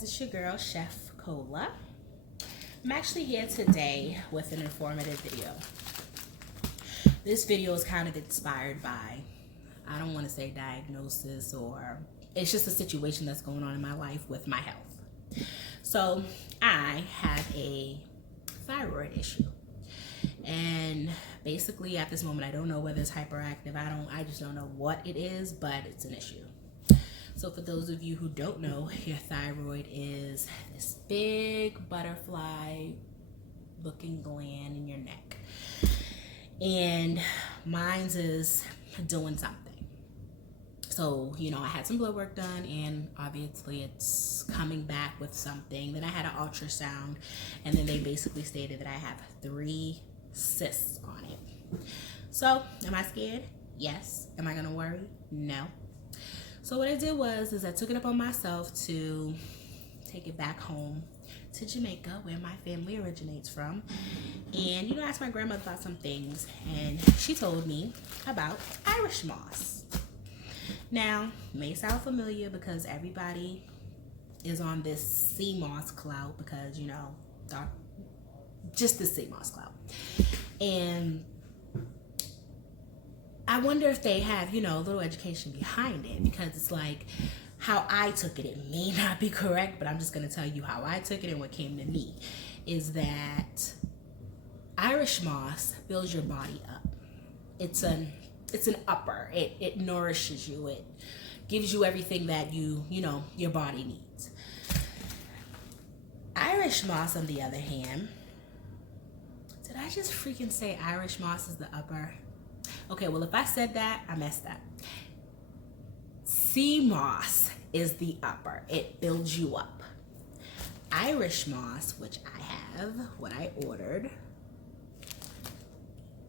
guys, it's your girl Chef Cola. I'm actually here today with an informative video. This video is kind of inspired by, I don't want to say diagnosis, or it's just a situation that's going on in my life with my health. So I have a thyroid issue, and basically at this moment I don't know whether it's hyperactive. I just don't know what it is, but it's an issue. So for those of you who don't know, your thyroid is this big butterfly looking gland in your neck. And mine's is doing something. So, I had some blood work done, and obviously it's coming back with something. Then I had an ultrasound, and then they basically stated that I have 3 cysts on it. So, am I scared? Yes. Am I gonna worry? No. So what I did was I took it upon myself to take it back home to Jamaica, where my family originates from, and asked my grandmother about some things, and she told me about Irish moss. Now, it may sound familiar because everybody is on this sea moss clout because just the sea moss clout, and I wonder if they have, a little education behind it, because it's like how I took it. It may not be correct, but I'm just going to tell you how I took it and what came to me is that Irish moss builds your body up. It's an upper. It nourishes you. It gives you everything that your body needs. Irish moss, on the other hand, did I just freaking say Irish moss is the upper? Okay, well, if I said that, I messed up. Sea moss is the upper. It builds you up. Irish moss, which I have, what I ordered,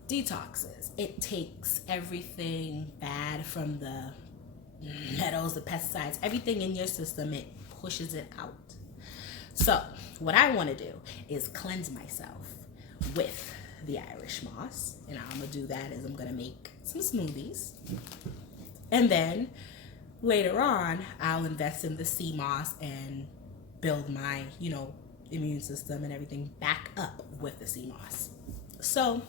detoxes. It takes everything bad from the metals, the pesticides, everything in your system, it pushes it out. So, what I want to do is cleanse myself with the Irish moss, and I'm gonna do that is I'm gonna make some smoothies, and then later on I'll invest in the sea moss and build my immune system and everything back up with the sea moss. So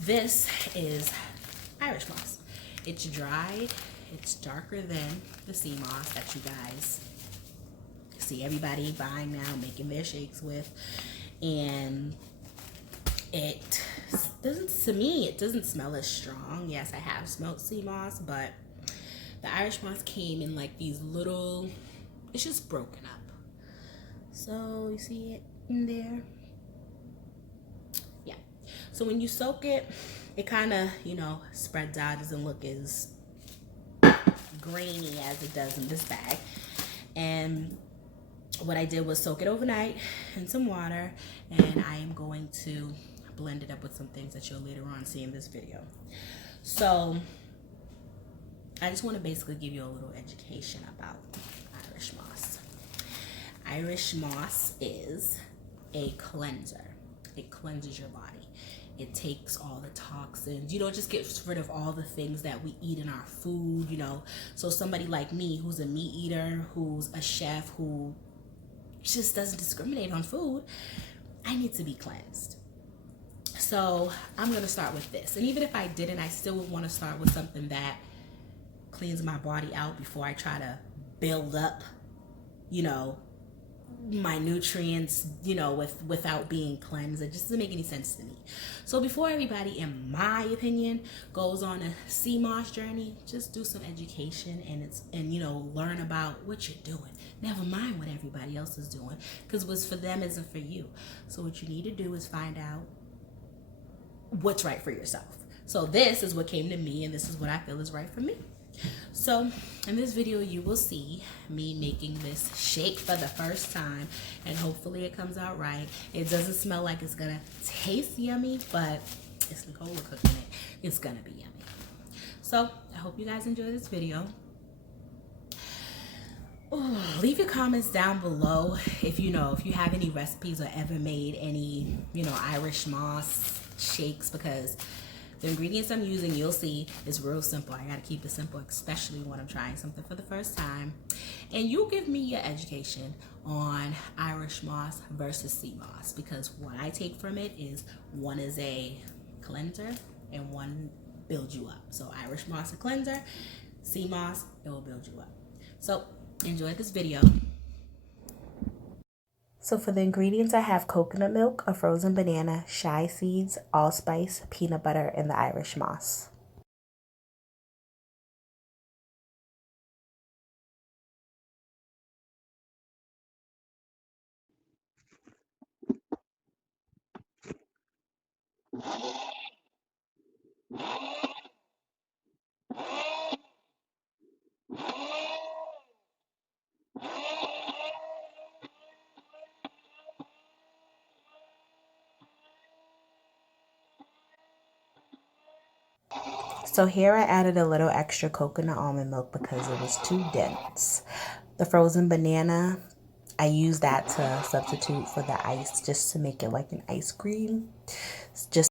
this is Irish moss. It's dried, it's darker than the sea moss that you guys see everybody buying now, making their shakes with, and it doesn't smell as strong. Yes, I have smelled sea moss, but the Irish moss came in like these little, it's just broken up. So you see it in there? Yeah. So when you soak it, it kind of, spreads out, doesn't look as grainy as it does in this bag. And what I did was soak it overnight in some water, and I am going to blend it up with some things that you'll later on see in this video. So I just want to basically give you a little education about Irish moss. Irish moss is a cleanser. It cleanses your body. It takes all the toxins, just gets rid of all the things that we eat in our food, So somebody like me who's a meat eater, who's a chef, who just doesn't discriminate on food, I need to be cleansed. So I'm going to start with this. And even if I didn't, I still would want to start with something that cleans my body out before I try to build up, my nutrients, without being cleansed. It just doesn't make any sense to me. So before everybody, in my opinion, goes on a sea moss journey, just do some education and learn about what you're doing. Never mind what everybody else is doing, because what's for them isn't for you. So what you need to do is find out what's right for yourself. So this is what came to me, and this is what I feel is right for me. So in this video you will see me making this shake for the first time, and hopefully it comes out right. It doesn't smell like it's gonna taste yummy, but it's Nicola cooking it. It's gonna be yummy. So I hope you guys enjoy this video. Leave your comments down below if you have any recipes or ever made any Irish moss shakes, because The ingredients I'm using, you'll see, is real simple. I gotta keep it simple, especially when I'm trying something for the first time. And you give me your education on Irish moss versus sea moss, because what I take from it is one is a cleanser and one builds you up. So Irish moss a cleanser, sea moss, it will build you up. So enjoy this video. So for the ingredients, I have coconut milk, a frozen banana, chia seeds, allspice, peanut butter, and the Irish moss. So here I added a little extra coconut almond milk because it was too dense. The frozen banana, I used that to substitute for the ice just to make it like an ice cream. Just